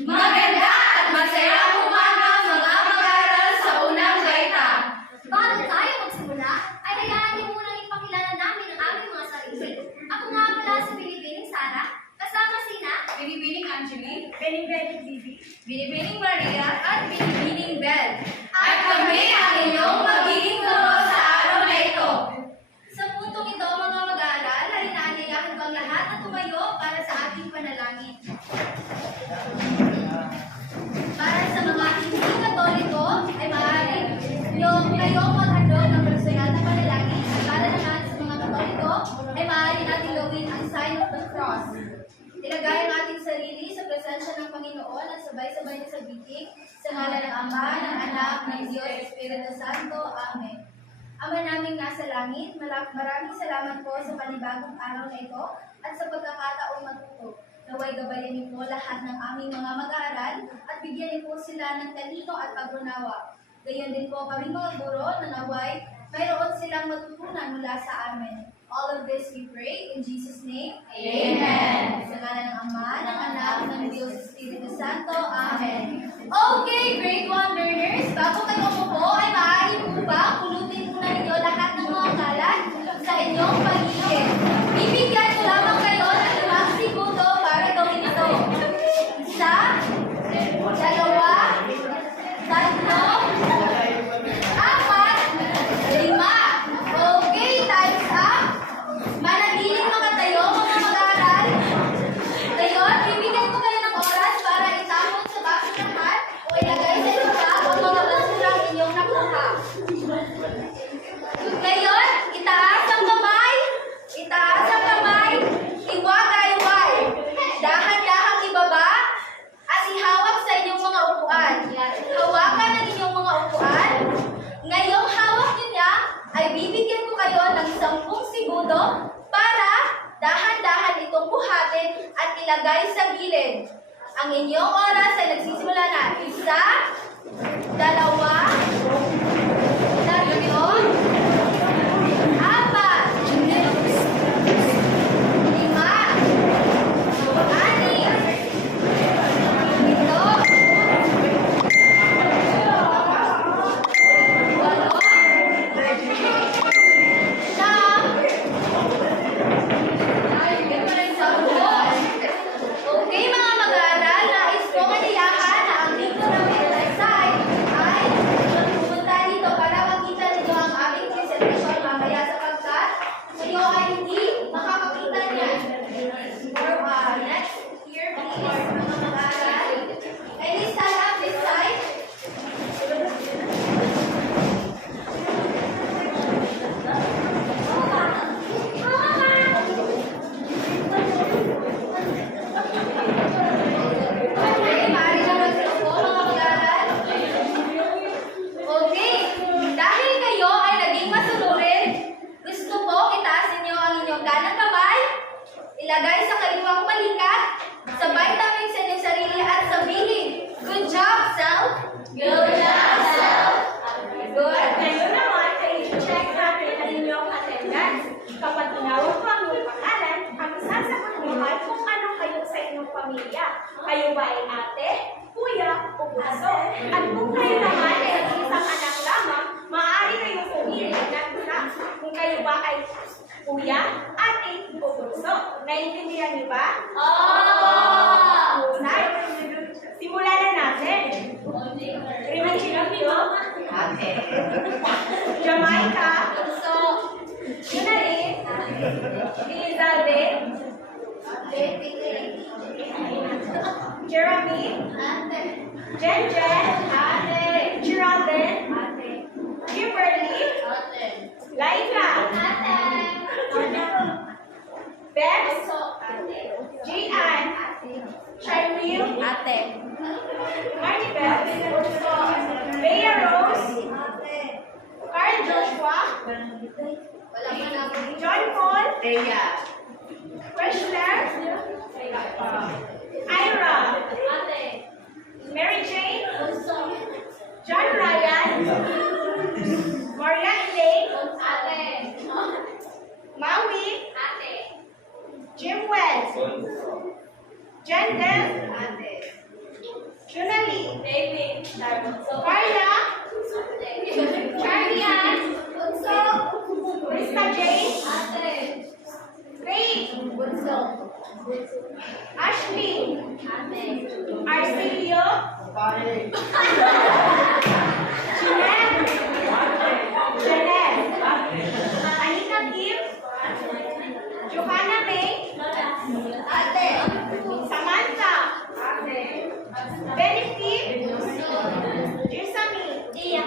Maganda at masayang umaga mga mag-aaral sa unang gaita. Bago tayo magsimula, ay hayaan niyo munang ipakilala namin ang aming mga sarili. Ako nga pala si Binibining Sara, kasama sina Binibining Angeline, Binibining Bibi, Binibining Maria, at Binibining Bel. At kami ang inyong magiging guro sa araw na ito. Sa puntong ito, mga mag-aaral, ay inaanyayahan ko ang lahat na tumayo para sa ating panalangin. Para sa mga hindi Katoliko, ay maaaring kayong maghandog ng personal na panalangin. At para naman sa mga Katoliko, ay maaari natin gawin ang sign of the cross. Ilagay ang ating sarili sa presensya ng Panginoon at sabay-sabay na sabihin sa ngalan ng Ama, ng Anak, ng Diyos, Espiritu Santo. Amen. Ama naming nasa langit, maraming salamat po sa panibagong araw na ito at sa pagkakataong matuto. Naway gabayan niyo po lahat ng aming mga mag-aaral at bigyan niyo po sila ng talino at pag-unawa. Gayon din po kami mga guro na naway mayroon silang matutunan mula sa amin. All of this we pray in Jesus' name. Amen. Sa ngalan ng Ama, ng Anak, ng Diyos, Espiritu Santo. Amen. Okay, grade 1 learners, bago kayo umupo ay maaari po ba pulutin muna ninyo lahat ng mga kalat sa inyong paligid. Bibigyan ko lamang kayo ng 5 segundo para gawin ito. 1, 2, 3, 4, 5, 6, 7, 8. Okay, time's up. Manatiling makatayo, mga mag-aaral. Ngayon, bibigyan ko kayo ng oras para itapon sa basurahan o ilagay sa lupa ang mga basurang inyong nakuha. Ngayon, itaas ang kamay. Itaas ang kamay. Iwagay-way. Dahan-dahang ibaba at ihawak sa inyong mga upuan. Hawakan ang inyong mga upuan. Ngayong hawak niyo niya, ay bibigyan ko kayo ng 10 segundo para dahan-dahan itong buhatin at ilagay sa gilid. Ang inyong oras ay nagsisimula na. 1, 2, 3, 4, 5, 6, 7, 8, Okay, mga mag-aaral, nais kong aniyahan na ang linggo na may dalaysay ay pumunta dito para makita ninyo ang aming presentation mamaya sapagkat kayo ay hindi makakakita niyan. Next, here please, mga mag-aaral. Can you stand up this side? Okay, maaari na magsiupo mga mag-aaral. Okay, dahil kayo ay naging masunurin, gusto ko itaas ninyo ang inyong kanang kamay, ilagay sa kaliwang balikat, sabay tamin sa inyong sarili at sabihin, good job, self! Good job, self! Good! Ngayon naman ay i-check natin ang inyong attendance. Kapag tinawag ko ang iyong pangalan, ang isasagot mo ay kung ano kayo sa inyong pamilya. Kayo ba ay ate, kuya, o bunso? At kung kayo naman ay nag-iisang anak lamang, maaari kayong pumili ng isa. Kung kayo ba ay kuya, ate, o bunso. Naiintindihan niyo ba? Unay, simulan na natin. Rimachino, Ate. Jamaica, Yunari, Elizabeth, Jeremy, Jen, Geraldine, Kimberly, Laika, Bex, Gian, Charlene, Maribel, Bea Rose, Carl Joshua, John Paul, Krishner, Ira, Mary Jane, John Ryan, Maria Elaine, Jendel, Ate. Junali, David, Carla, Charlie Ann, Bunso. Krista Jane, Ate. Faith, Bunso. Ashley, Ate. Arcelio, Jeanette, Anita Kim, Johanna May, Ate. Samantha, Benefit, Jesami. Iya.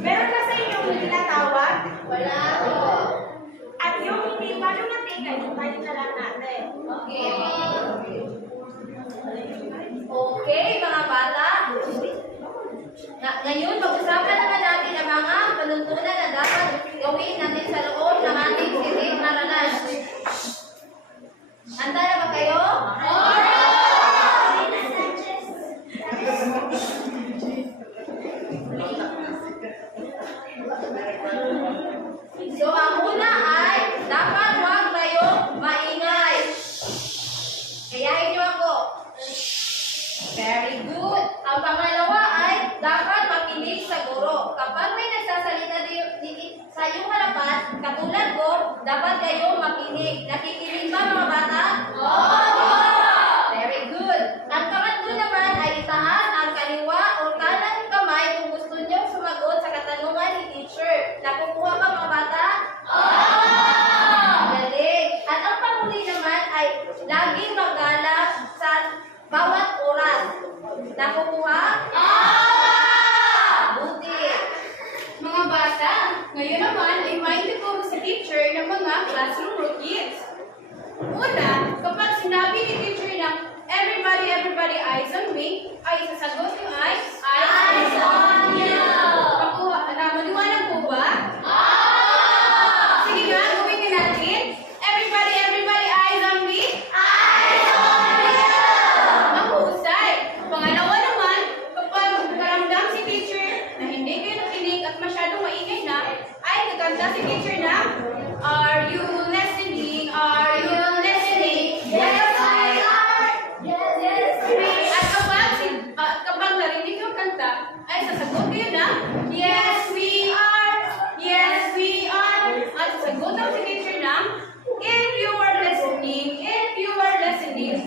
Meron ba sa inyong tinatawag? Wala po. At yung hindi pa dumating, ay tayo na lang natin. Okay. Okay, mga bata. Ngayon, pag-usapan naman natin ang mga panuntunan na dapat gawin natin sa loob ng ating silid na ranas. Handa na ba kayo? So, ang una ay dapat huwag kayong maingay. Kayahin niyo ako. Very good. Ang pangalawa ay dapat makinig sa guro. Kapag may nagsasalita sa iyong harapan, katulad ko, dapat kayong makinig. Nakikinig ba mga bata? Oo! Very good. Ang pangatlo naman ay itaas ang kaliwa o kanang kamay kung gusto niyo sumagot sa katanungan ni teacher. Nakukuha ba mga bata? Oo! Galing. At ang panghuli naman ay laging magalang sa bawat oras. Nakukuha? Buti. Mga bata, ngayon naman ay may tuturo sa teacher ng mga classroom routines. Una, kapag sinabi ni teacher ng everybody, eyes on me, ay sasagot yung eyes on you. Maliwanag po ba? Sige nga, gawin ka natin. Everybody, eyes on me. Mahusay. Pangalawa naman, kapag nakaramdam si teacher na hindi kayo nakinig at masyadong maingay na, ay nagkanta si teacher na, are you listening? Are you listening? Yes, I are. At kapag narinig yung kanta, ay sasagot kayo na, yes, we are. Yes, we are. At sasagot ang si teacher na, if you are listening,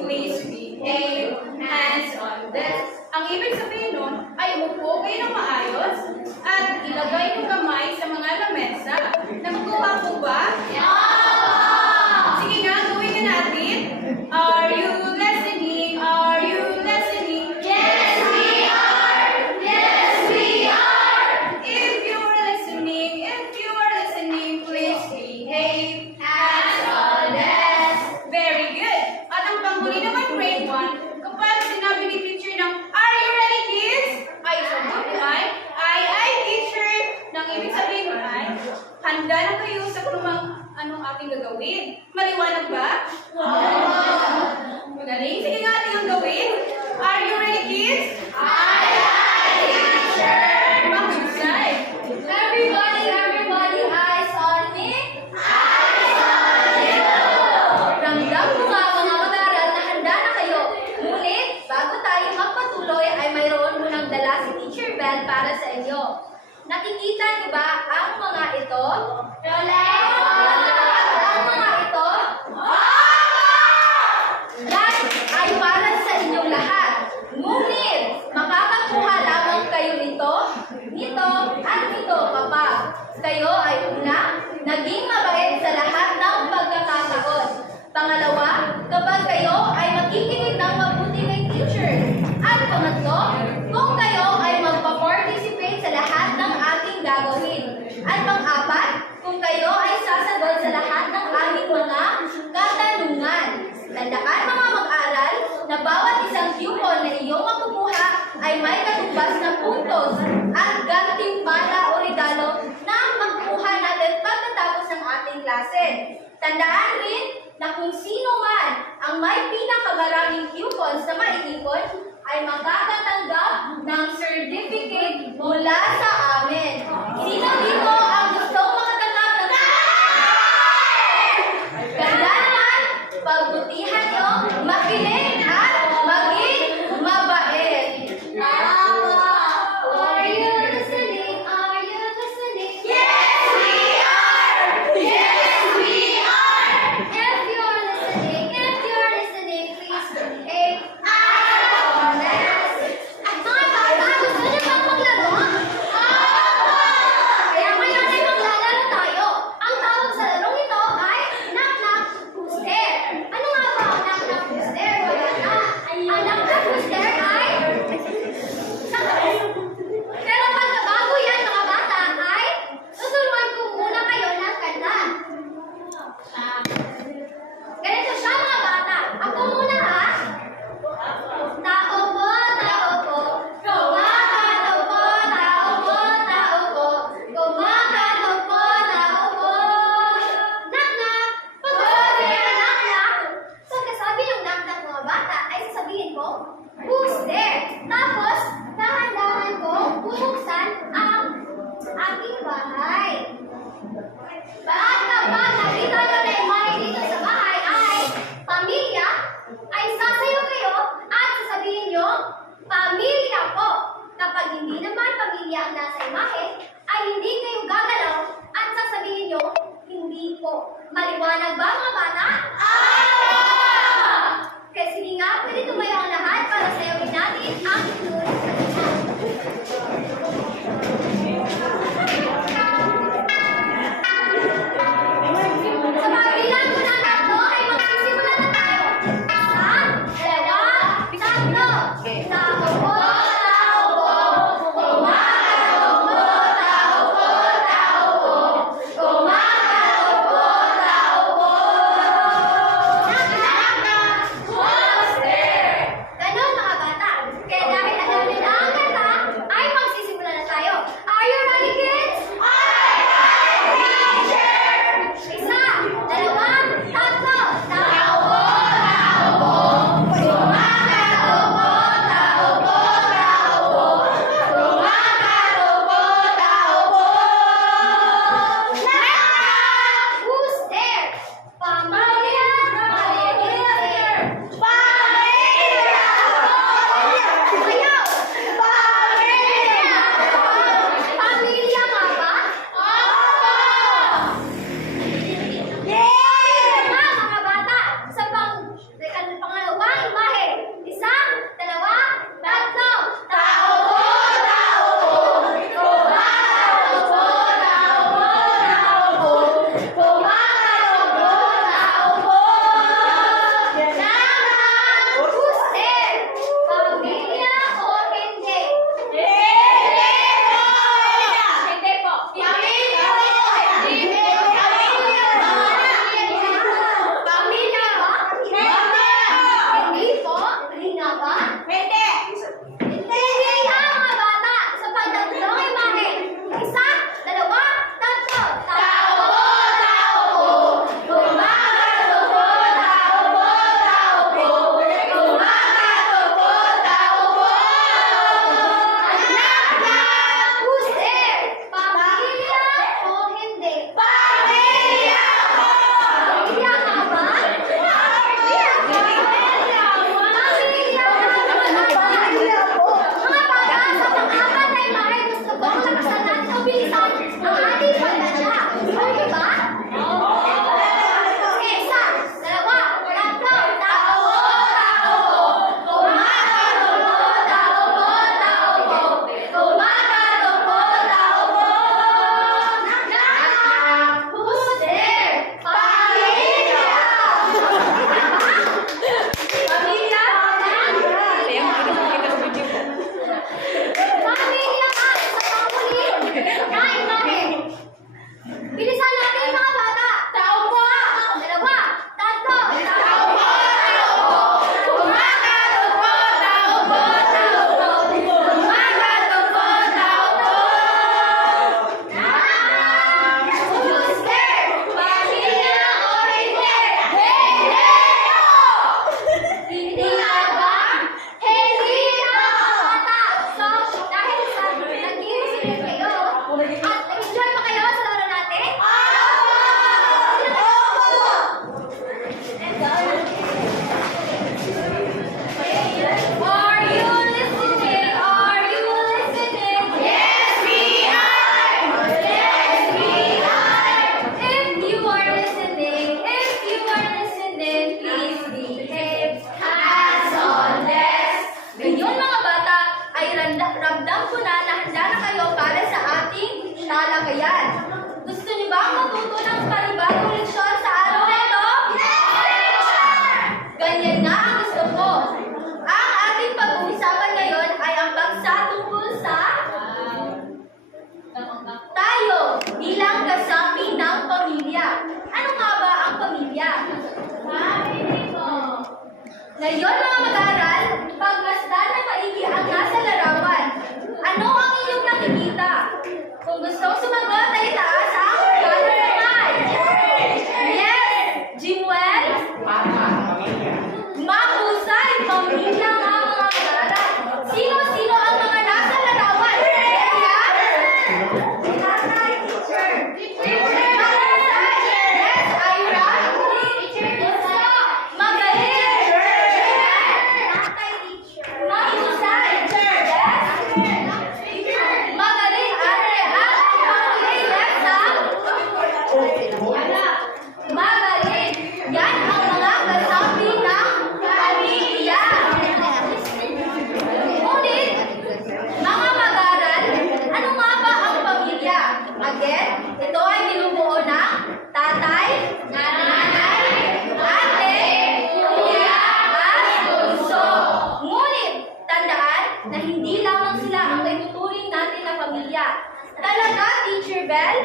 please behave. Hands on desk. Ang ibig sabihin nun ay umupo kayo ng maayos at ilagay yung kamay sa mga lamesa. Nakukuha po ba? Sige nga, gawin na natin. Are you listening? Are you listening? Yes, we are. Yes, we are. If you are listening, please behave. Hands on desk. Very good. At ang panghuli naman, grade 1, kapag sinabi ni teacher ng, are you ready, kids? Ay, sagot mo ay, teacher. Nang ibig sabihin mo ay, handa na kayo sa anong ating gagawin. Maliwanag ba? Magaling. Sige nga ating ang gawin. Are you ready, kids? Teacher. Mahusay. Everybody, eyes on me. Eyes on you. Ramdam ko nga mga mag-aaral na handa na kayo. Ngunit, bago tayo magpatuloy ay mayroon munang dala si Teacher Bell para sa inyo. Nakikita niyo ba ang mga ito? Ang mga ito? Yan ay para sa inyong lahat. Ngunit, makakakuha lamang kayo nito, at nito, kapag kayo ay una, naging mabait sa lahat ng pagkakataon. Pangalawa, kapag kayo ay makikinig ng mabuti kay teacher. At pangatlo, kung kayo ay magpa-participate sa lahat ng ating gagawin. At pang-apat, kung kayo ay sasagot sa lahat ng aming mga katanungan. Tandaan mga mag-aral na bawat isang coupon na iyong makukuha ay may katumbas na puntos at gantimpala o regalo na magkukuha natin pagkatapos ng ating klase. Tandaan rin na kung sino man ang may pinakamaraming coupons na maiipon ay makakatanggap ng certificate mula sa amin. Sino dito ang gustong makatanggap ng certificate? Ganda naman! pamilya ang nasa imahe, ay hindi kayo gagalaw at sasabihin nyo, hindi po. Maliwanag ba mga bata? Kaya sige nga, pwede tumayo ang lahat para sayawin natin ang tune. Sa pagbilang ko ng tatlo ay magsisimula na tayo. Isa, dalawa, tatlo. Tao po, tao po. Kumakalaw po, tao po, tao po. Kumakalaw po, tao po. Knock-knock, who's there? Ganon mga bata. Kaya dahil alam nyo na ang kanta, ay magsisimula na tayo. Are you ready, kids? Isa, dalawa, tatlo. Tao po, tao po. Kumakalaw po, tao po, tao po. Kumakalaw po, tao po. Knock-knock, who's there? Pamilya, pamilya. Ayaw! Pamilya nga ba? Mga bata, sa pangalawang imahe. Isa, dalawa, tatlo. Tao po, tao po. Kumakalaw po, tao po, tao po. Kumakalaw po, tao po. Knock-knock, who's there? Pamilya o hindi? Hindi po. Pamilya o hindi? Pamilya ba? Hindi po? Rina ba? Hindi. Hindi yan mga bata! Sa pagtatlong imahe. Isa, dalawa, tatlo. Tao po, tao po. Kumakalaw po, tao po, tao po. Kumakalaw po, tao po. Knock-knock, who's there? Pamilya o hindi? Pamilya po! Pamilya nga ba? Pamilya po! Pamilya po! Mga bata, sa pang-apat na imahe, gusto kong lakasan natin o bilisan ang ating pagtanda. Okay ba? Okay, isa, dalawa, tatlo. Tao po, tao po. Kumakalaw po, tao po, tao po. Kumakalaw po, tao po. Knock-knock, who's there? Pamilya! Pamilya? Pamilya nga sa panghuli na imahe. Bilisan natin mga bata. Tao po. Dalawa, tatlo. Tao po, tao po. Kumakalaw po, tao po, tao po. Kumakalaw po, tao po. Who's there? Pamilya o hindi? Hindi po! Hindi nga ba? Hindi na mga bata. So, dahil sa nag-iisip kayo, at nag-enjoy pa kayo sa laro natin? Are you listening? Are you listening? Yes, we are! Yes, we are! If you are listening, please behave. Hands on desk. Ngayon mga bata, ay ramdam ko na handa na kayo para sa ating talakayan. Gusto niyo ba matuto ng panibagong leksyon sa araw na ito? Ganyan nga ang gusto ko. Ang ating pag-uusapan ngayon ay ang bagsa tungkol sa tayo bilang kasapi ng pamilya. Ano nga ba ang pamilya? Ngayon mga mag-aaral, pagmasdan na maigi ang nasa larawan. Ano ang iyong nakikita? Kung gustong sumagot ay itaas ang color naman. Yes! Jimuel? Mahusay! Pamilya nga mga mag-aaral. Sino-sino ang mga nasa larawan? Celia? Yes, Ira? Magaling! Mahusay! Yes? Magaling! pamilya. Talaga, Teacher Bell?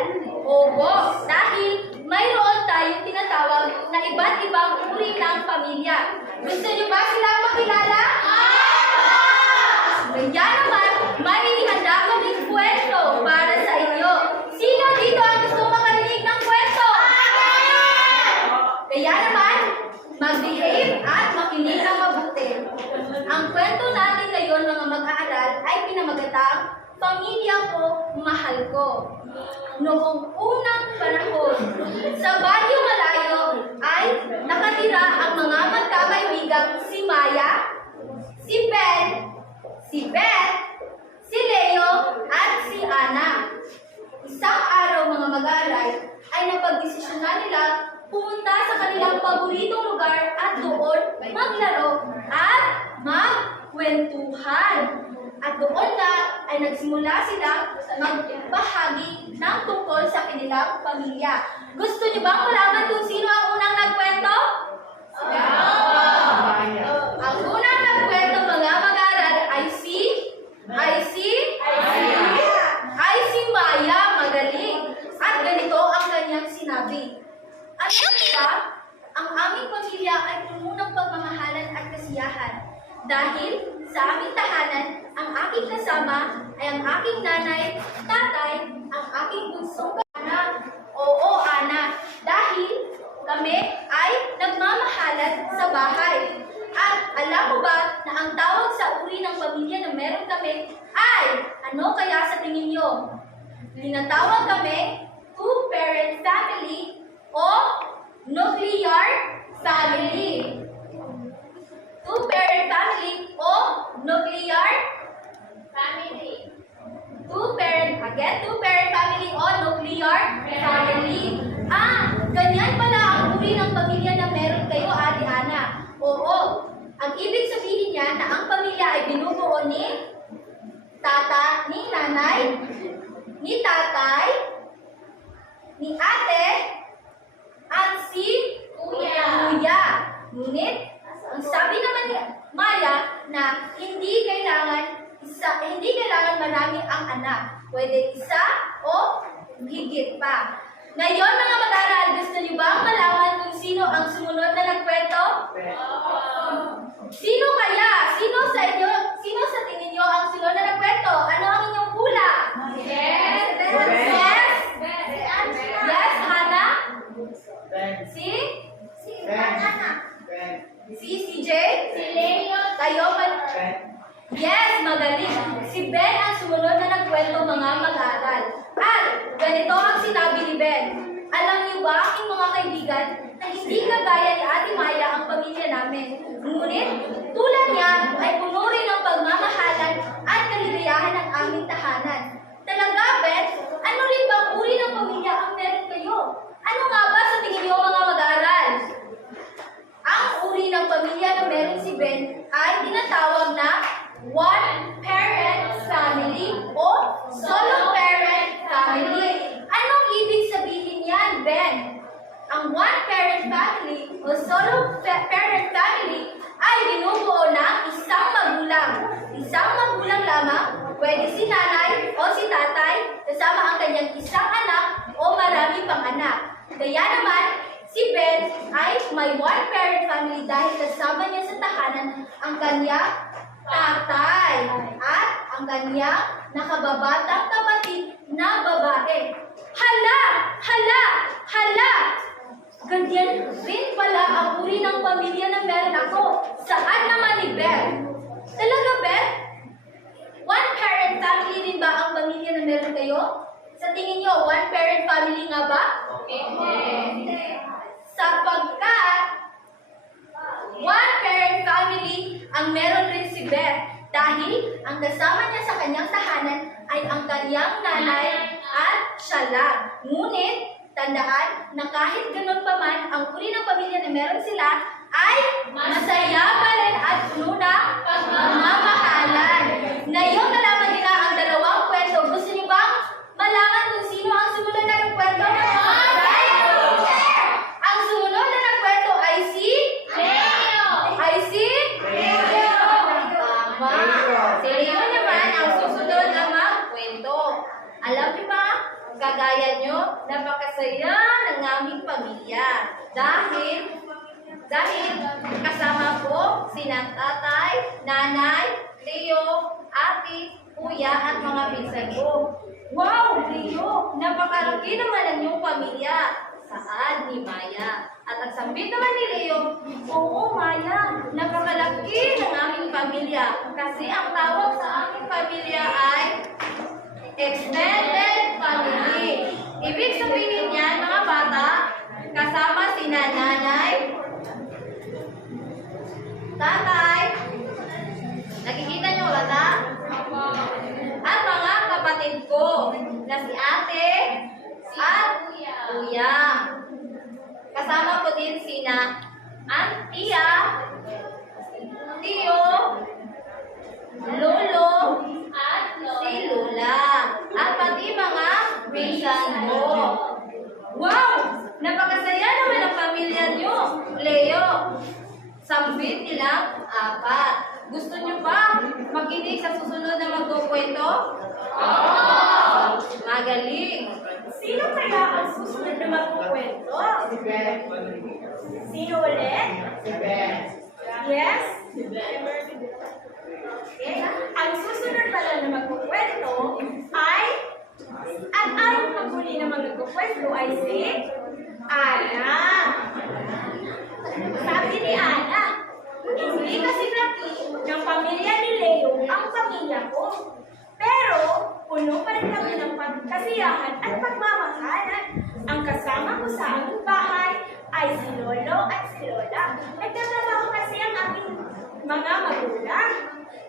Opo, dahil mayroon tayong tinatawag na iba't ibang uri ng pamilya. Gusto niyo ba silang makilala? Kaya naman, may inihanda kaming kwento para sa inyo. Sino dito ang gusto makarinig ng kwento? Kaya naman, mag-behave at makinig ng mabuti. Ang kwento natin ngayon, mga mag-aaral, ay pinamagatang Pamilya Ko, Mahal Ko. Noong unang panahon, sa Baryo Malayo ay nakatira ang mga magkakaibigang si Maya, si Ben, si Beth, si Leo, at si Ana. Isang araw, mga mag-aaral, ay napagdesisyonan nila pumunta sa kanilang paboritong lugar at doon maglaro at magkwentuhan. At doon na ay nagsimula silang magbahagi ng tungkol sa kanilang pamilya. Gusto niyo bang malaman kung sino ang unang nagkwento? Ang unang nagkwento, mga mag-aaral, ay si Maya. Magaling. At ganito ang kanyang sinabi. Alam niyo ba, ang aming pamilya ay puno ng pagmamahalan at kasiyahan. Dahil sa aming tahanan, ang aking kasama ay ang aking nanay, tatay, ang aking bunsong anak. Oo, Ana, dahil kami ay nagmamahalan sa bahay. At alam mo ba na ang tawag sa uri ng pamilya na meron kami ay ano kaya sa tingin niyo? Tinatawag kami two-parent family o nuclear family. Two-parent family o nuclear family. Two-parent family o nuclear family. Ganyan pala ang uri ng pamilya na meron kayo, Ate Ana. Oo, ang ibig sabihin niya na ang pamilya ay binubuo ni nanay, ni tatay, ni ate, at si kuya. Ngunit, ang sabi naman ni Maya na hindi kailangan marami ang anak. Pwede isa o higit pa. Ngayon, mga mag-aaral, gusto niyo ba malaman kung sino ang sumunod na nagkwento? Sino kaya? Sino sa tingin niyo ang sumunod na nagkwento? Ano ang inyong hula? Yes, Hana? Si CJ? Si Leo? Kayo? Yes, magaling. Si Ben ang sumunod na nagkwento, mga mag-aaral. At ganito ang sinabi ni Ben. Alam niyo ba, aking mga kaibigan, na hindi kagaya ni Ate Maya ang pamilya namin. Ngunit, tulad niya ay puno rin ng pagmamahalan at kaligayahan ng aming tahanan. Talaga, Ben, ano rin bang uri ng pamilya ang meron kayo? Ano nga ba sa tingin niyo, mga mag-aaral? Ang uri ng pamilya na meron si Ben ay tinatawag na one-parent family o solo-parent family. Anong ibig sabihin yan, Ben? Ang one-parent family o solo-parent family ay binubuo ng isang magulang. Isang magulang lamang, pwede si nanay o si tatay, kasama ang kanyang isang anak o marami pang anak. Kaya naman, si Ben ay may one-parent family dahil kasama niya sa tahanan ang kanyang tatay at ang kanyang nakababatang kapatid na babae. Hala! Ganyan rin pala ang uri ng pamilya na meron ako. Saan naman ni Ben? Talaga, Ben? One-parent family rin ba ang pamilya na meron kayo? Sa tingin niyo, one-parent family nga ba? Hindi. Sapagkat one-parent family ang meron rin si Beth dahil ang kasama niya sa kanyang tahanan ay ang kanyang nanay at siya lang. Ngunit, tandaan na kahit ganun pa man, ang uri ng pamilya na meron sila ay masaya pa rin at puno ng pagmamahalan. Ngayon, nalaman nila ang dalawang kwento. Gusto niyo bang malaman kung sino ang sumunod na nagkwento? Ang sumunod na nagkwento ay si Leo. Tama. Si Leo naman ang susunod na magkwento. Alam niyo ba, kagaya niyo, napakasaya ng aming pamilya. Dahil kasama ko sina tatay, nanay, Leo, ate, kuya at mga pinsan ko. Wow, Leo! Napakalaki naman ang iyong pamilya. Saan ni Maya? At ang sambit naman ni Leo, oo Maya, napakalaki ng aming pamilya. Kasi ang tawag sa aming pamilya ay extended family. Ibig sabihin niyan, mga bata, kasama si nanay, tatay, nakikita niyo bata? At mga kapatid ko na si ate at kuya. Kasama ko din sina Antia, Tio, Lolo, at si Lola. At pati mga pinsan mo. Wow! Napakasaya naman ang pamilya niyo. Leo, sambit nilang 4. Gusto niyo ba makinig sa susunod na magkukwento? Magaling! Sino kaya ang susunod na magkukwento? Sino ulit? Yes? Okay. Ang susunod pala na magkukwento ay at ang paghuli na magkukwento ay si Ana. Sabi ni Ana, hindi kasi ng pamilya ni Leo ang pamilya ko. Pero, puno pa rin kami ng pagkasiyahan at pagmamahalan. Ang kasama ko sa aming bahay ay si Lolo at si Lola. Nagtatrabaho kasi ang aming mga magulang.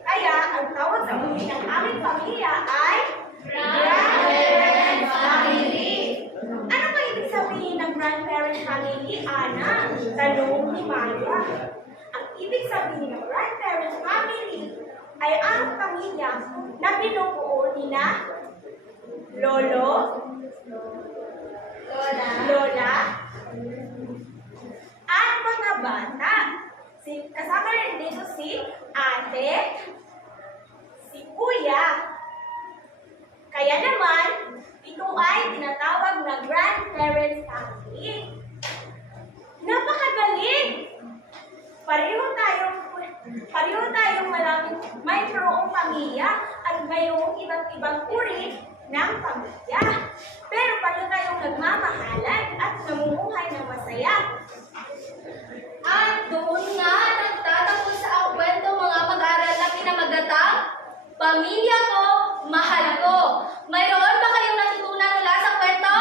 Kaya, ang tawag sa huli ng aming pamilya ay grandparent family. Ano ba ibig sabihin ng grandparent family, Ana? Tanong ni Maya. Ang ibig sabihin ng grandparent family ay ang pamilya na binubuo ni na Lolo, Lola, at mga bata. Kasama rin dito si ate, si kuya. Kaya naman, ito ay tinatawag na grandparent family. Napakagaling! Pareho tayong maraming mayroong pamilya at mayroong iba't ibang uri ng pamilya. Pero pareho tayong nagmamahalan at namumuhay ng masaya. At doon nga nagtatapos sa kwento mga mag-aaral na pinamagatang Pamilya Ko, Mahal Ko. Mayroon ba kayong natutunan mula sa kwento?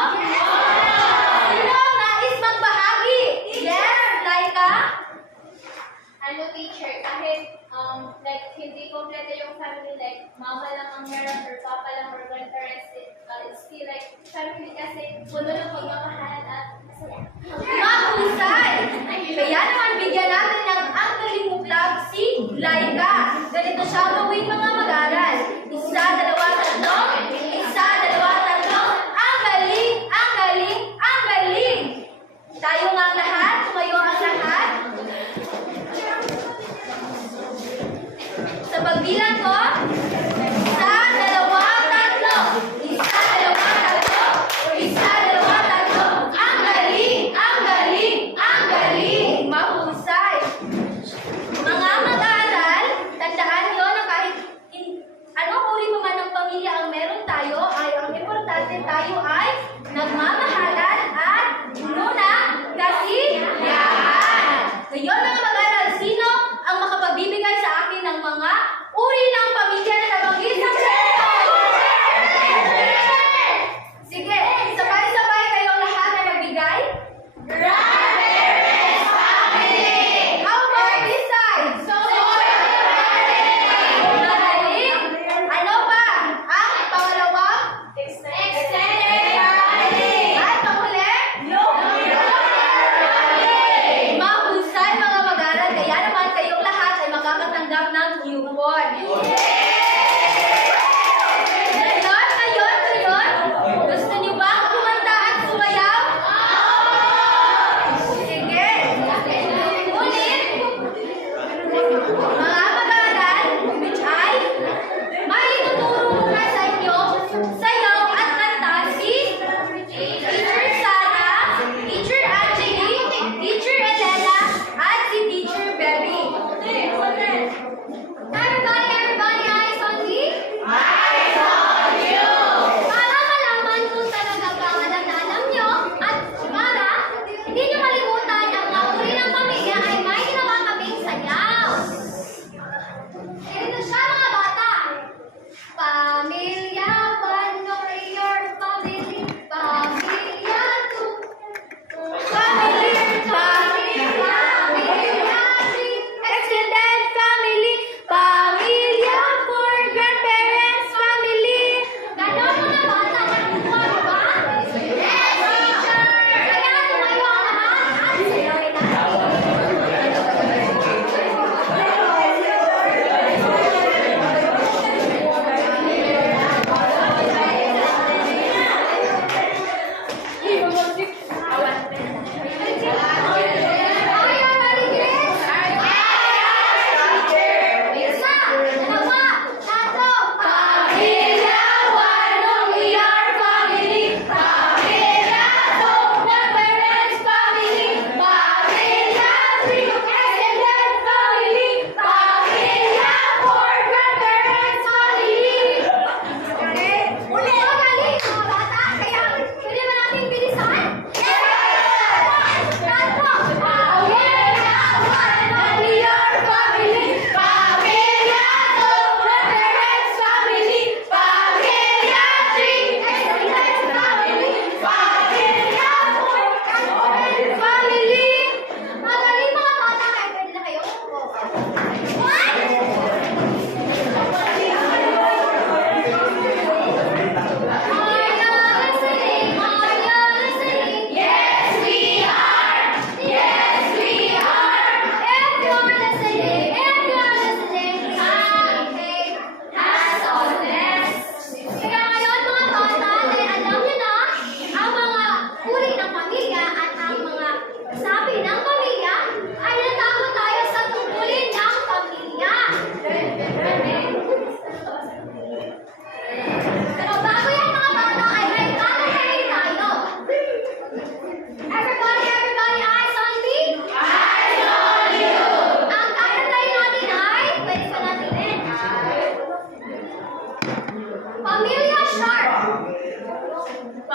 Sino ang nais magbahagi? Yes, Laika? Ano teacher, kahit like hindi kompleto yung family, like mama lang ang meron or papa lang or grandparents, it's still like family kasi puno ng pagmamahalan at masaya. Mahusay! Kaya naman bigyan natin ng ang galing muklab si Laika. Ganito siya gawin mga mag-aral. 1, 2, 3. 1, 2, 3. Ang galing! Ang galing! Ang galing! Tayo nga lahat, tumayo ang lahat. Sa pagbilang ko, 1, 2, 3. 1, 2, 3. 1, 2, 3. Ang galing! Ang galing! Ang galing! Mahusay! Mga mag-aaral, tandaan nyo na kahit anong uri pa man ng pamilya ang meron tayo, ay ang importante tayo ay nagmamahalan at puno ng kasiyahan. Ngayon mga mag-aaral, sino ang makapabibigay sa akin ng mga uri ng pamilya na nabanggit sa kwento? Sige, sabay-sabay kayong lahat na magbigay. Grandparents family! How about this side? Magaling! Ano ba ang pangalawang? Extended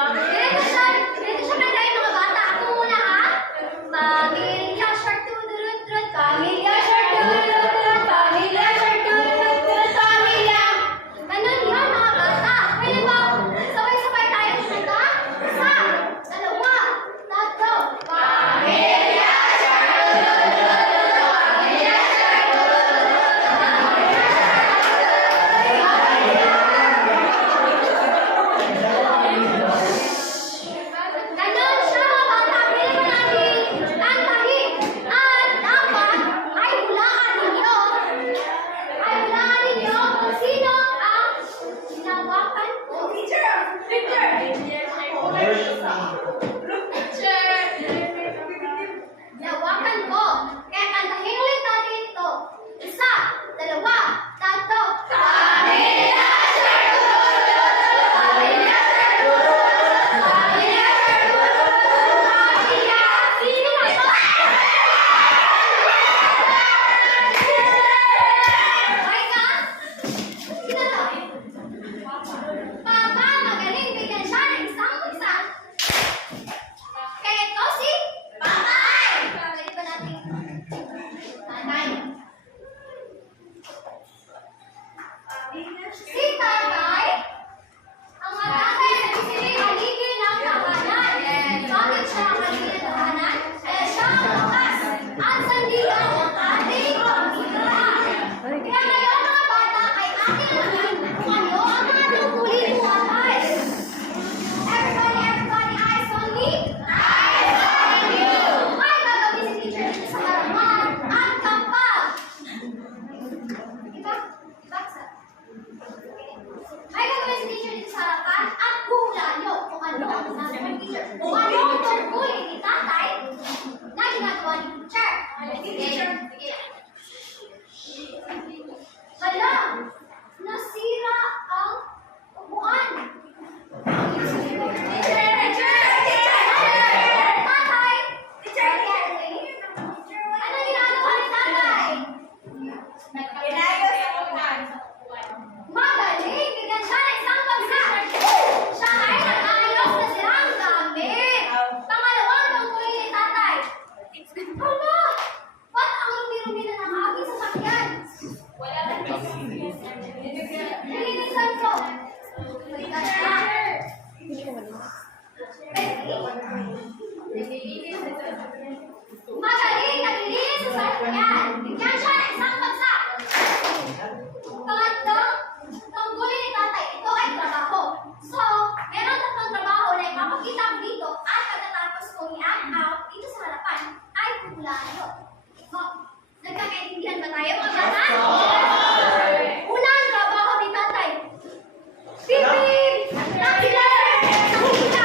Ganito siya gagawin mga bata. Ako muna ha. Pamilya shark turut-turut. Pamilya shark turut-turut. Pamilya shark turut-turut. Pamilya. Ganun yan mga bata. Pwede ba sabay-sabay tayo kumanta? Isa, dalawa, tatlo. Pamilya shark turut-turut. Pamilya shark Ganon siya mga bata, bilang natin kantahin. At dapat ay hulaan ninyo kung sino ang hinawakan ko. Hinawakan ko. Kaya kantahin ulit natin ito. Isa, dalawa, tatlo. Pamilya shark turut-turut. Pamilya shark turut-turut. Pamilya shark turut-turut. Pamilya. Sino na to? Okay ka? Sino to? Papa, magaling. Bigyan siya ng isang isa. Kaya ito si Tatay. Pwede ba natin? Tatay. Si Tatay, ang matatay na haligi ng tahanan. Bakit siya ang haligi ng tahanan? Kaya siya ang lakas at sandigan ng ating pamilya. Kaya ngayon mga bata ay ating alamin kung ano ang mga tungkulin mo atay. Everybody, eyes on me. Eyes on you. May gagawin si teacher dito sa harapan at kapag May gagawin si teacher dito sa harapan at hulaan nyo kung ano ang sasabi ng teacher. Kung ano ang tungkulin ni tatay na ginagawa ni teacher. Sige. Hala, nasira ang upuan. Tatay! Ano ginagawa ni tatay? Magaling! Bigyan siya ng isang bagsak! Siya ay nag-ayos na sirang gamit! Pangalawang tungkulin ni tatay. Hala! Ba't ang rumi-rumi na ng aking sasakyan? Nilinisan ko! Balikan siya! Magaling! Naglilinis sa sasakyan! Bigyan siya ng isang bagsak! Pangatlong, tungkulin ni tatay, ito ay trabaho. So, meron tatlong trabaho na ipapakita ko dito at pagkatapos kong i-act out dito sa harapan ay hulaan nyo. So, nagkakaintindihan ba tayo mga bata? Unang trabaho ni tatay. Bibib! Taxiler! Nakikita!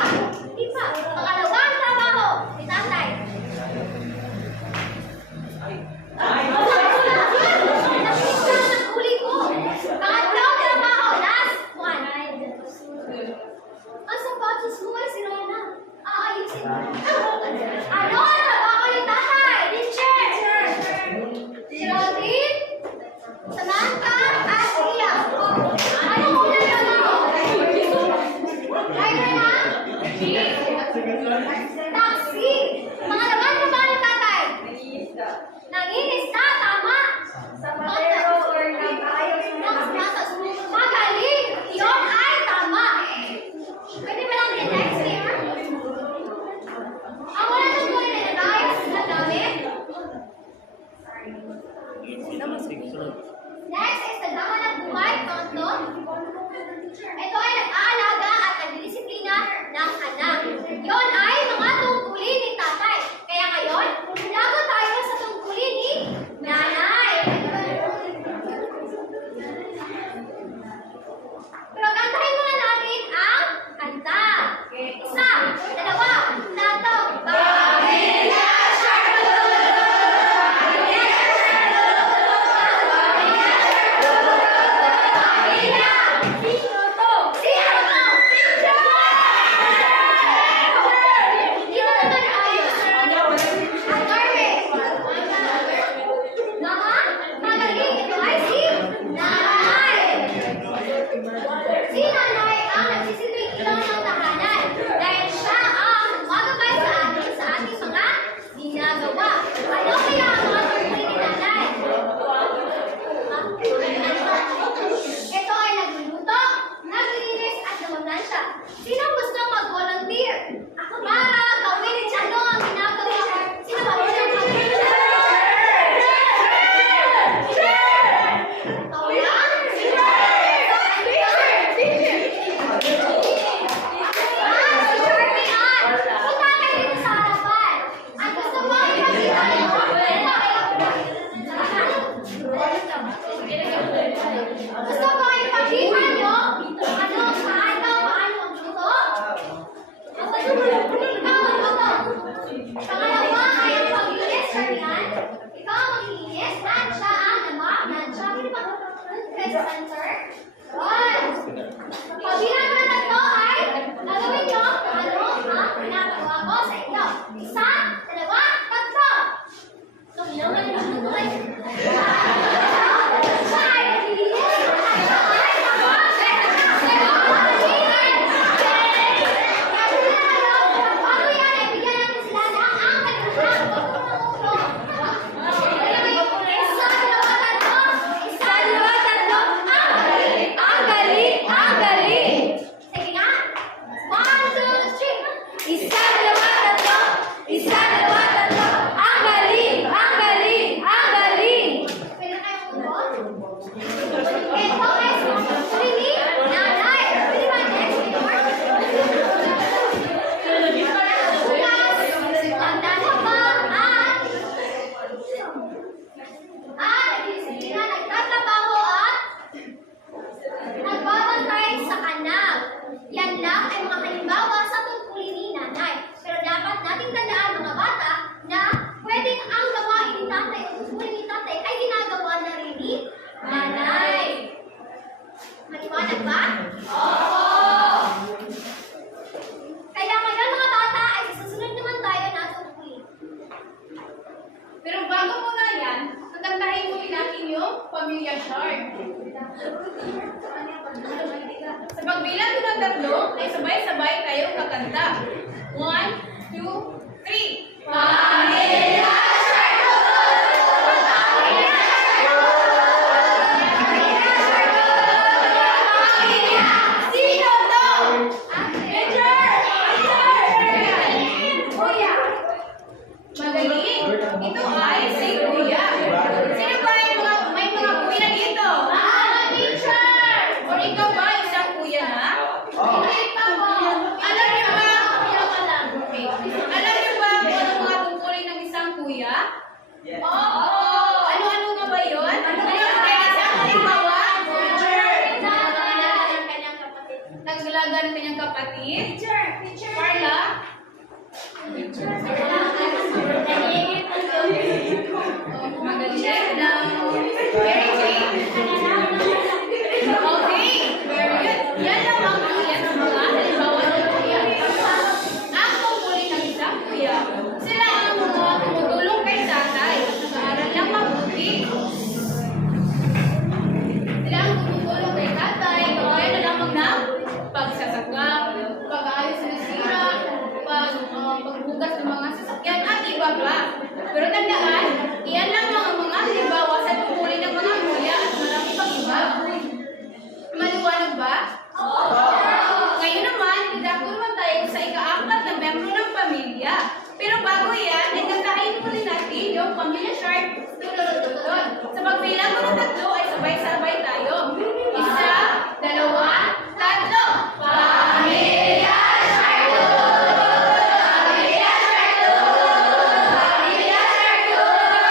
Di pa. Pangalawang trabaho ni tatay. Pangatlong trabaho, last one. Ang sapatos mo ay sira na. Aayusin mo. Ano ang trabaho ni tatay? Teacher! Geraldine? Sino gusto mag-volunteer? Ako para gawin ano ang ginagawa ko. Sino marunong mag-volunteer? Gusto ko ipakita nyo ano, paano magluto? Ikaw magluto. Pangalawa ay ang paglinis, Charmian. Ikaw ang maglinis at siya ang nandiyan sa center. Pagbilang na tatlo ay gagawin nyo ano ang pinapagawa ko sa inyo. Isa, dalawa, tatlo. So, ilang na yung ay maliwanag ba? Oo! Kaya ngayon mga bata ay susunod naman tayo na tungkulin. Pero bago muna yan, tatantahin muli natin yung Pamilya Shark. Sa pagbilang ko ng tatlo, ay sabay-sabay tayong kakanta. 1, 2, 3. Pamilya Shark! Sino to? Magaling! Ito ay si Kuya. Sino ba yung may mga kuya dito? Teacher! O ikaw ba isang kuya na? Hindi pa po. Alam niyo ba? Okay. Alam niyo ba kung ano mga tungkulin ng isang kuya? Oo! Ano-ano nga ba yun? Ano kaya isang halimbawa? Naglalaga ng kanyang kapatid? Carla? Magaling na. Very great. Okay, very good. Yan lang ang ilan sa mga halimbawa ng kuya. Ang tungkulin ng isang kuya, sila ang mga tumutulong kay tatay at nag-aaral ng mabuti. Sila ang tumutulong kay tatay, kagaya na lamang ng pagsasaka, pag-aayos ng sira, pagbugas ng mga sasakyan at iba pa. Pero tandaan, iyan lang ang mga halimbawa sa tungkulin ng mga kuya at marami pang iba. Maliwanag ba? Oo! Ngayon naman, didako naman tayo sa ika-apat na membro ng pamilya. Pero bago yan, ay kantahin muli natin yung Pamilya Shark. Tulod-tulod. Sa pagbilang ko ng tatlo ay sabay-sabay tayo. Isa, dalawa, tatlo. Pamilya Shark! Pamilya Shark! Pamilya Shark!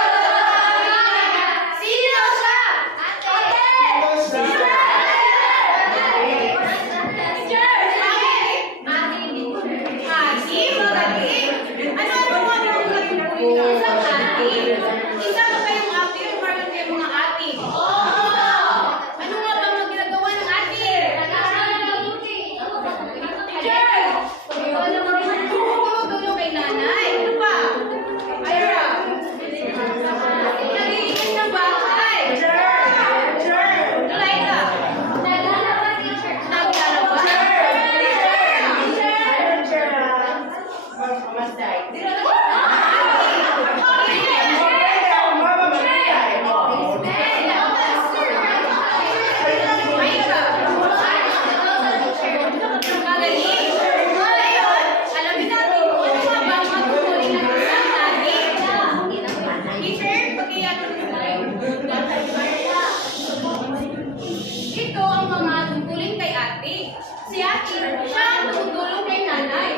siya ang tumutulong kay nanay.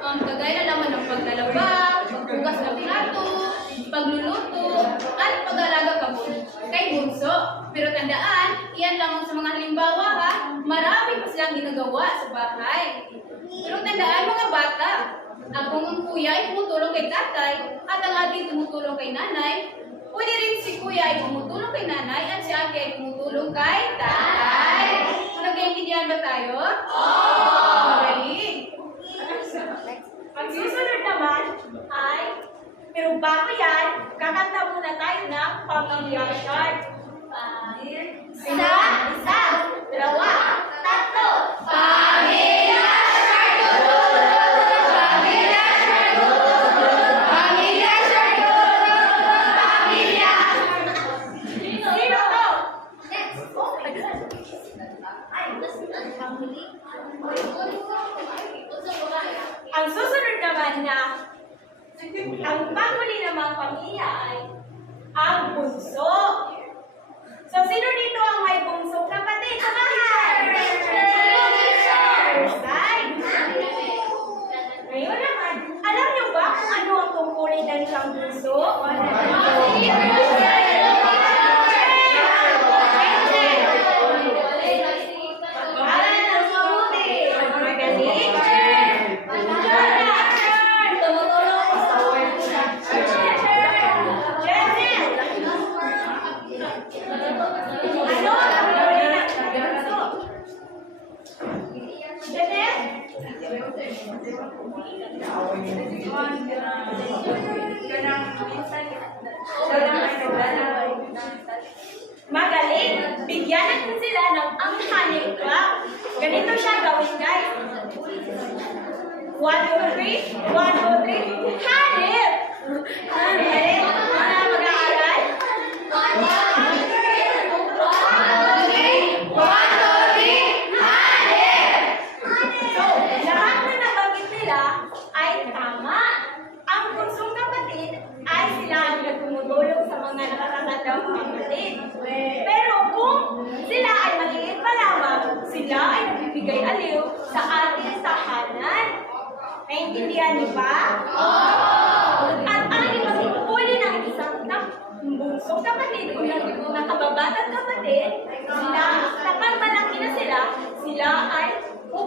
Kagaya na naman ng paglalaba, paghugas ng plato, pagluluto, at pag-alaga kay bunso. Pero tandaan, iyan lamang sa mga halimbawa ha, marami pa silang ginagawa sa bahay. Pero tandaan mga bata, ang kuya ay tumutulong kay tatay at ang ate tumutulong kay nanay. Pwede rin si kuya ay tumutulong kay nanay at si ate ay tumutulong kay tatay. Nag-iintindihan ba tayo? Oo! Magaling! Ang susunod naman ay, pero bago yan, kakanta muna tayo ng pamilya chart. Isa, dalawa, tatlo. Pamilya Shark! Pamilya Shark! Pamilya Shark! Pamilya! Sino to? Ang susunod naman na, ang panghuli ng mga pamilya ay ang bunso. So, sino dito ang may bunsong kapatid sa bahay? Right. Ngayon naman, alam niyo ba kung ano ang tungkulin ng isang bunso? Magaling! Bigyan natin sila ng ang honey club. Ganito siya gawin, guys. 1, 2, 3. 1, 2, 3. Hanip! Hanip! Mag-aaral? 1, 2, 3! 1, 2, 3! 1, 2, 3! Hanip! So, lahat na nabanggit nila ay tama. Ang bunsong kapatid ay sila ang nagtumutulong sa mga nakatatandang kapatid. Pero kung sila ay maliit pa lamang, sila ay nagbibigay aliw sa ating tahanan. Naintindihan niyo ba? Oo! At ang ipagpupuli ng isang bunsong kapatid o ng nakababatang kapatid, sila, kapag malaki na sila ay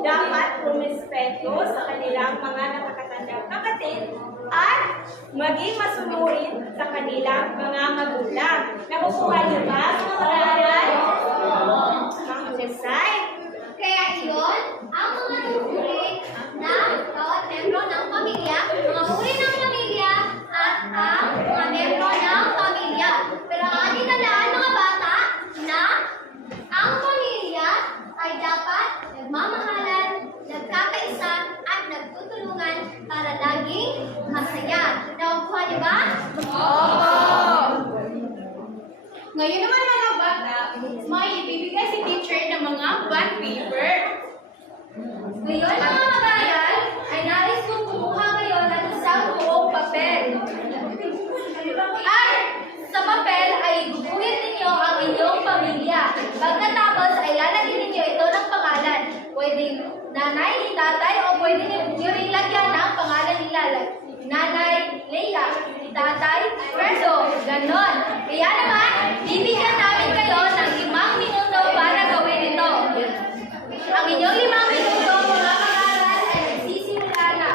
dapat rumispeto sa kanilang mga nakakatandang kapatid at maging masunurin sa kanilang mga magulang. Nakukuha niyo ba sa mga pag-aaral? Mahusay. Kaya iyon, ang mga tungkulin ng bawat membro ng pamilya, mga uri ng pamilya, at ang mga membro ng pamilya. Pero ang ating tandaan mga bata na ang pamilya ay dapat nagmamahalan, nagkakaisa, at nagtutulungan para laging masaya. Nakukuha niyo ba? Ngayon naman mga bata, may ibibigay si teacher ng mga bond paper. Ngayon mga mag-aaral, ay nais kong kumuha kayo ng isang buong papel. At sa papel ay guguhin ninyo ang inyong pamilya. Pagkatapos ay lalagyan ninyo ito ng pangalan. Pwedeng nanay, tatay, o pwede nyo rin lagyan ng pangalan nila. Nanay, Leia, tatay, Ferdo, ganon. Kaya naman, bibigyan namin kayo ng 5 minuto para gawin ito. Ang inyong 5 minuto, mga mag-aaral, ay nagsisimula na.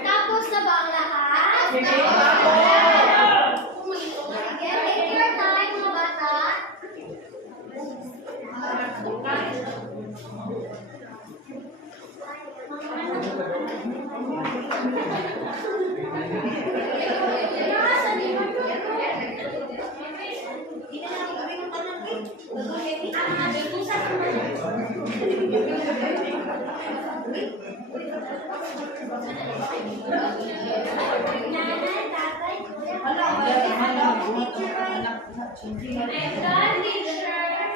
Tapos na ba ang lahat? Sige, take your time, mga bata.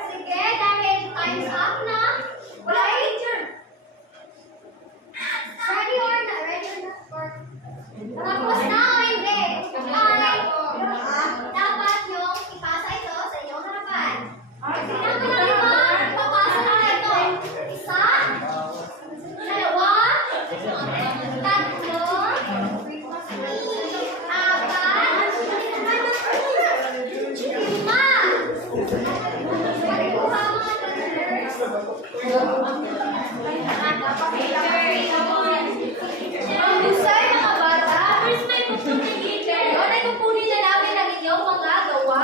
Sige, dahil time's up na. Wala teacher. Ready or not? Ready or not? Tapos na o hindi? Ay, dapat yung ipasa ito sa inyong harapan. Sino ko na lima? Papasa na ito. Isa, dalawa, tatlo, apat, lima. Pagkuha mga toddlers. Ang husay mga bata. First may pupunin teacher. Yun ay pupunin na namin ang inyong mga gawa.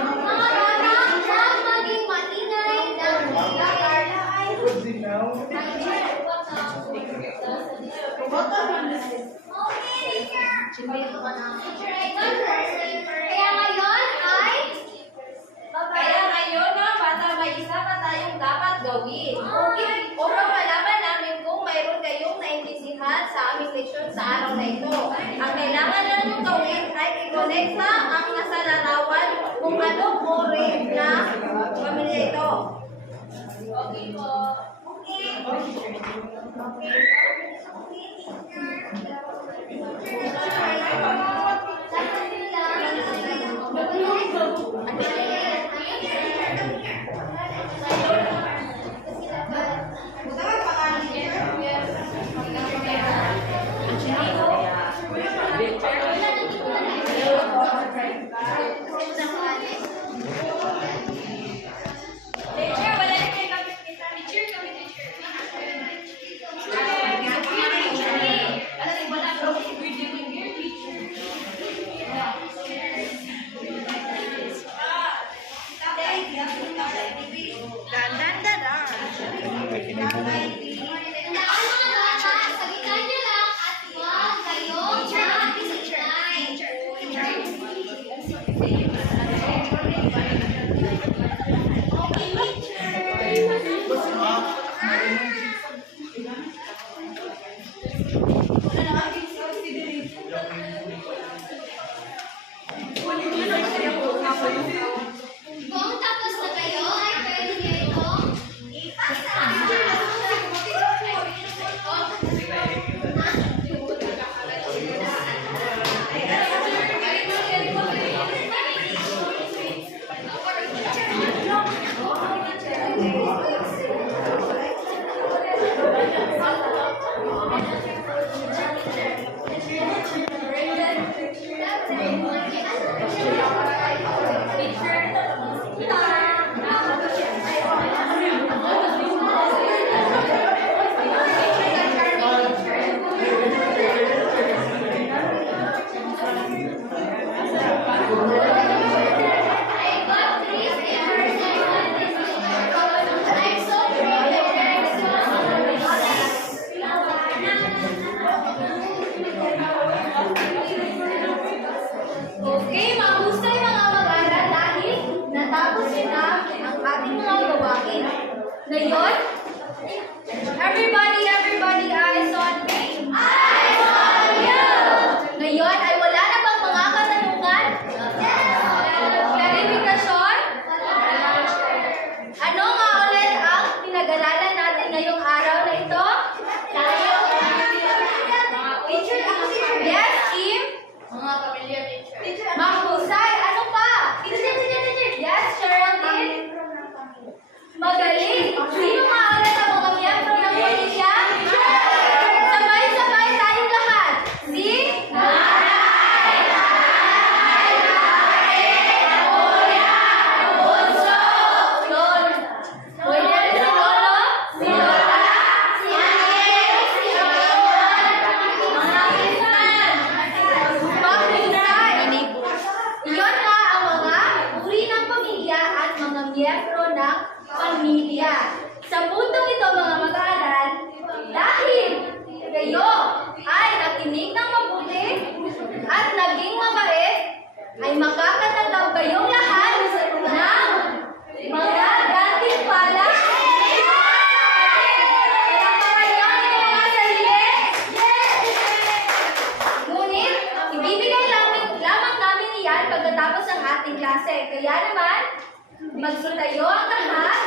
Mga bata, huwag maging maingay dahil Carla ay Okay, teacher. Teacher, ay done first. Kaya ngayon ay Kaya ngayon mga bata, may isa pa tayong dapat gawin. Okay. Upang malaman namin kung mayroon kayong naimbisihan sa aming leksyon sa araw na ito. Ang kailangan lang yung gawin ay i-connecta ang nasa larawan kung anong uri na pamilya ito. Okay po. Teacher, wala na kayo kapit kita. Teacher, kami teacher. Tandaan mga bata, sabitan niyo lang at huwag kayong mag-isipay. Kung tapos na kayo, ay pwede niyo itong ipasa. Ngayon, everybody, eyes on me. Eyes on you! Ngayon ay wala na bang mga katanungan? Klarifikasyon? Ano nga ulit ang pinag-aralan natin ngayong araw na ito? Yes, Kim? Mga pamilya, teacher. Mahusay. Ano pa? Yes, Geraldine? Magaling. Sino nga ulit ang mga miyembro ng pamilya? Sabay-sabay tayong lahat. Si? Nanay, kuya, bunso, lolo. Pwede rin si lolo, si lola, si ate, si lola, mga pinsan. Mahusay. Iyon nga ang mga uri ng pamilya at mga miyembro ng pamilya. Sa puntong ito mga mag-aaral, dahil kayo ay nakinig ng mabuti at naging mabait, ay makakatanggap kayong lahat ng mga gantimpala. Palakpakan niyo ang inyong mga sarili. Ngunit, ibibigay lamang namin iyan pagkatapos ng ating klase. Kaya naman, magsutayo ang lahat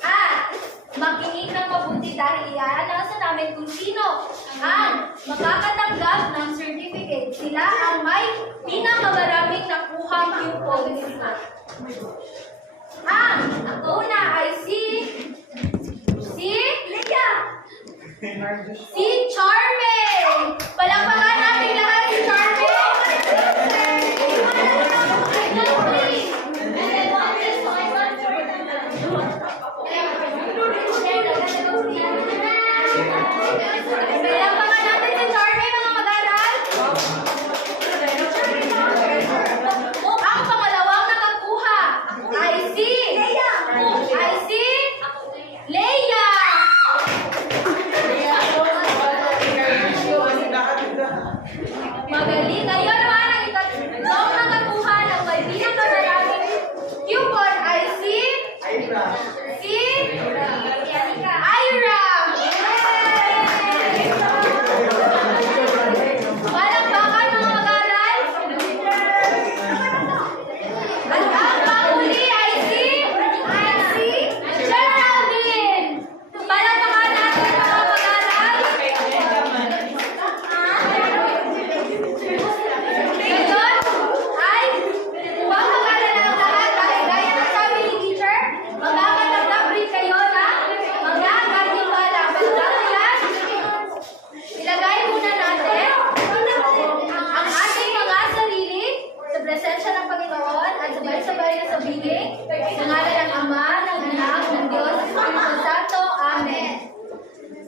at makinig ng mabuti dahil i-announce namin kung sino ang makakatanggap ng certificate. Sila ang may pinakamaraming nakuhang coupons. Ang una ay si Leia. Si Charmaine. Palakpakan natin lahat si Charmaine. Palakpakan natin si Charmaine, mga mag-aaral. Ang pangalawang nakakuha ay si Leia. Magaling. Ngayon naman ang ikatlong nakakuha ng may pinakamaraming coupon ay si Ira. Palakpakan mga mag-aaral. At ang panghuli ay si Geraldine. Palakpakan natin mga mag-aaral. Ngayon ay huwag mag-alala ang lahat dahil gaya ng sabi ni teacher, magkakatanggap rin kayo ng mga gantimpala. Bago yan, ilagay muna natin ang ating mga sarili sa presensya ng Panginoon at sabay-sabay na sabihin sa ngalan ng Ama, ng Anak, ng Diyos, ng Espiritu Santo. Amen.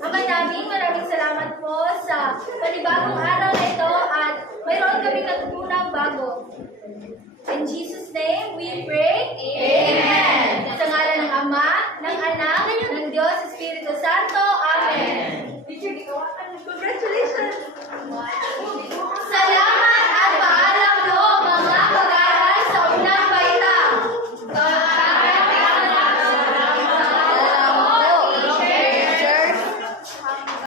Ama namin, maraming salamat po sa panibagong araw na ito at mayroon kaming natutunang bago. In Jesus' name, we pray. Amen. Sa ngalan ng Ama, ng Anak,